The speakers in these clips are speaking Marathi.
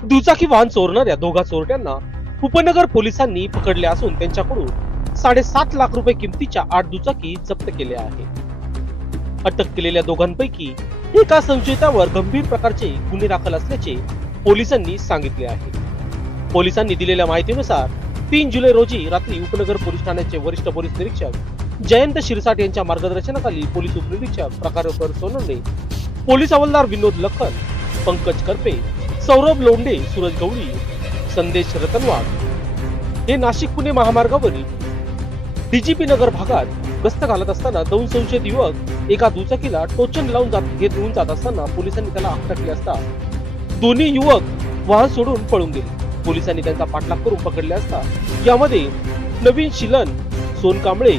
दुचाकी वाहन चोरणाऱ्या दोघा चोरट्यांना उपनगर पोलिसांनी पकडले असून त्यांच्याकडून 7.5 लाख रुपये किमतीच्या 8 दुचाकी जप्त केल्या आहेत। अटक केलेल्या दोघांपैकी एका संशयितावर गंभीर प्रकारचे गुन्हे दाखल असल्याचे पोलिसांनी सांगितले आहे। पोलिसांनी दिलेल्या माहितीनुसार 3 जुलै रोजी रात्री उपनगर पोलीस ठाण्याचे वरिष्ठ पोलीस निरीक्षक जयंत शिरसाट यांच्या मार्गदर्शनाखाली पोलीस उपनिरीक्षक प्रकाशकर सोनवणे, पोलीस हवालदार विनोद लखन, पंकज करपे, सौरभ लोंढे, सूरज गवळी, संदेश रतनवाड हे नाशिक पुणे महामार्गावरील डीजीपी नगर भागात गस्त घालत असताना 2 संशयित युवक एका दुचाकीला टोचन लावून घेऊन जात असताना पोलिसांनी त्याला अटक असता दोन्ही युवक वाहन सोडून पळून गेले। पोलिसांनी त्यांचा पाठलाग करून पकडले असता यामध्ये नवीन शिलन सोनकांबळे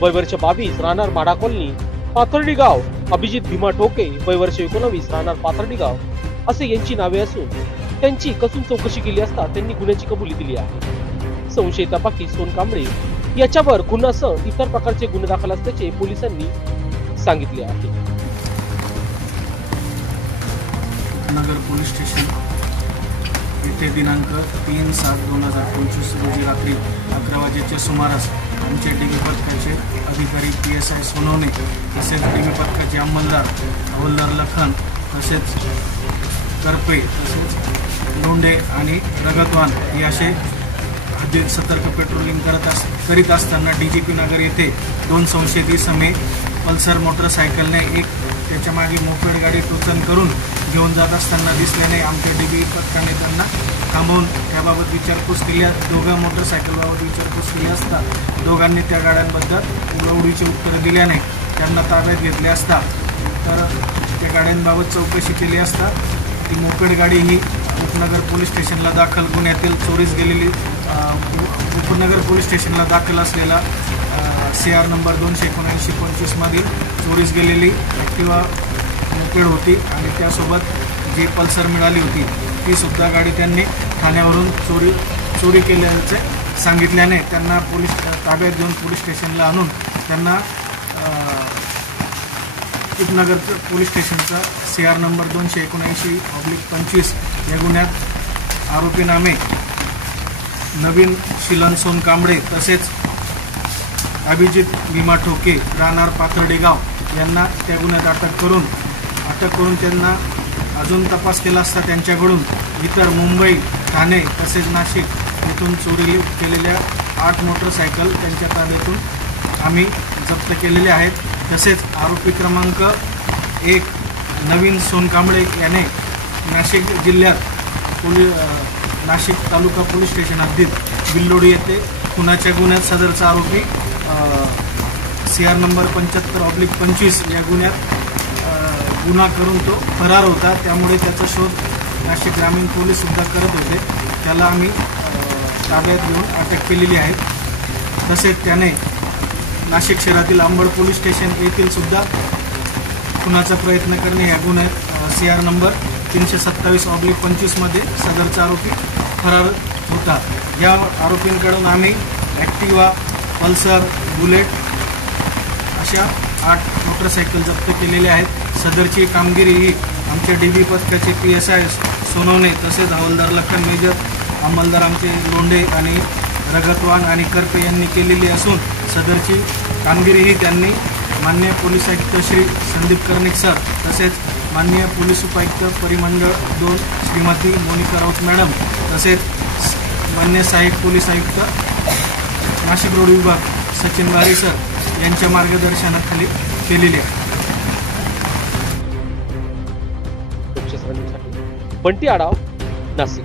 वय वर्ष 22 राहणार माडा कॉलनी पाथर्डी गाव, अभिजित भीमा ठोके वय वर्ष 19 राहणार पाथर्डी गाव असे यांची नावे असून त्यांची कसून चौकशी केली असता त्यांनी गुन्ह्याची कबुली दिली आहे। संशयितापैकी सोनकांबळे याच्यावर खुनासह इतर प्रकारचे गुन्हे दाखल असल्याचे पोलिसांनी सांगितले आहे। नगर पोलीस स्टेशन येथे दिनांक 3/7/2025 रोजी रात्री 11 वाजेच्या सुमारास आमचे डीबी पथकाचे अधिकारी PSI सोनवणे तसेच डीबी पथकाचे अंमलदार हवालदार लखन तसेच करपे तसेच लोंढे आणि रगतवान हे असे हद्दीत सतर्क पेट्रोलिंग करीत असताना DGP नगर येथे 2 संशयित इसमे पल्सर मोटरसायकलने एक त्याच्या मागे मोपेड गाडी टोचन करून घेऊन जात असताना दिसल्याने आमच्या डीबी पथकाने त्यांना थांबवून त्याबाबत विचारपूस केली। दोघं मोटरसायकलबाबत विचारपूस केली असता दोघांनी त्या गाड्यांबद्दल उडीची उत्तरं दिल्याने त्यांना ताब्यात घेतले असता तर त्या गाड्यांबाबत चौकशी केली असता ती मोपेड गाडी ही उपनगर पोलीस स्टेशनला दाखल गुन्ह्यातील चोरीस गेलेली उपनगर पोलीस स्टेशनला दाखल असलेला CR नंबर 279-25 मधील चोरीस गेलेली ॲक्टिवा मोपेड होती आणि त्यासोबत जी पल्सर मिळाली होती ती सुद्धा गाडी त्यांनी ठाण्यावरून चोरी केल्याचे सांगितल्याने त्यांना पोलीस ताब्यात घेऊन पोलीस स्टेशनला आणून त्यांना उपनगर पोलीस स्टेशनचा CR नंबर 279/25 या गुन्ह्यात आरोपीनामे नवीन शिलन सोनकांबळे तसेच अभिजित भीमा ठोके राहणार पाथर्डी गाव यांना त्या गुन्ह्यात अटक करून त्यांना अजून तपास केला असता त्यांच्याकडून इतर मुंबई, ठाणे तसेच नाशिक येथून चोरी केलेल्या 8 मोटरसायकल त्यांच्या ताब्यातून आम्ही जप्त केलेले आहेत। तसेच आरोपी क्रमांक 1 नवीन सोनकांबळे याने नाशिक जिल्ह्यात नाशिक तालुका पोलीस स्टेशन हद्दीत बिल्लोडी येथे खुनाच्या गुन्ह्यात सदरचा आरोपी CR नंबर 75/25 या गुन्ह्यात गुन्हा करून तो फरार होता। त्यामुळे त्याचा शोध नाशिक ग्रामीण पोलीस सुद्धा करत होते। त्याला आम्ही ताब्यात घेऊन अटक केलेली आहे। तसेच त्याने नाशिक शहरातील अंबड पोलीस स्टेशन येथील सुद्धा खुनाचा प्रयत्न करणे या गुन्ह्यात CR नंबर 327/25 मध्ये सदरचा आरोपी फरार होता। या आरोपींकडून आम्ही ॲक्टिवा, पल्सर, बुलेट अशा 8 मोटरसायकल जप्त केलेल्या आहेत। सदरची कामगिरी ही आमच्या DB पथकाचे PSI सोनवणे तसेच हवालदार लखन मेजर, अंमलदार आमचे लोंढे आणि रगतवान आणि करपे यांनी केलेली असून सदरची कामगिरी ही त्यांनी माननीय पोलीस आयुक्त श्री संदीप कर्णिक सर तसेच माननीय पोलीस उपायुक्त परिमंडळ 2 श्रीमती मोनिका राऊत मॅडम तसेच माननीय सहाय्यक पोलीस आयुक्त नाशिक रोड विभाग सचिन वारी सर यांच्या मार्गदर्शनाखाली केलेली आहे। बंटी आढाव, नाशिक।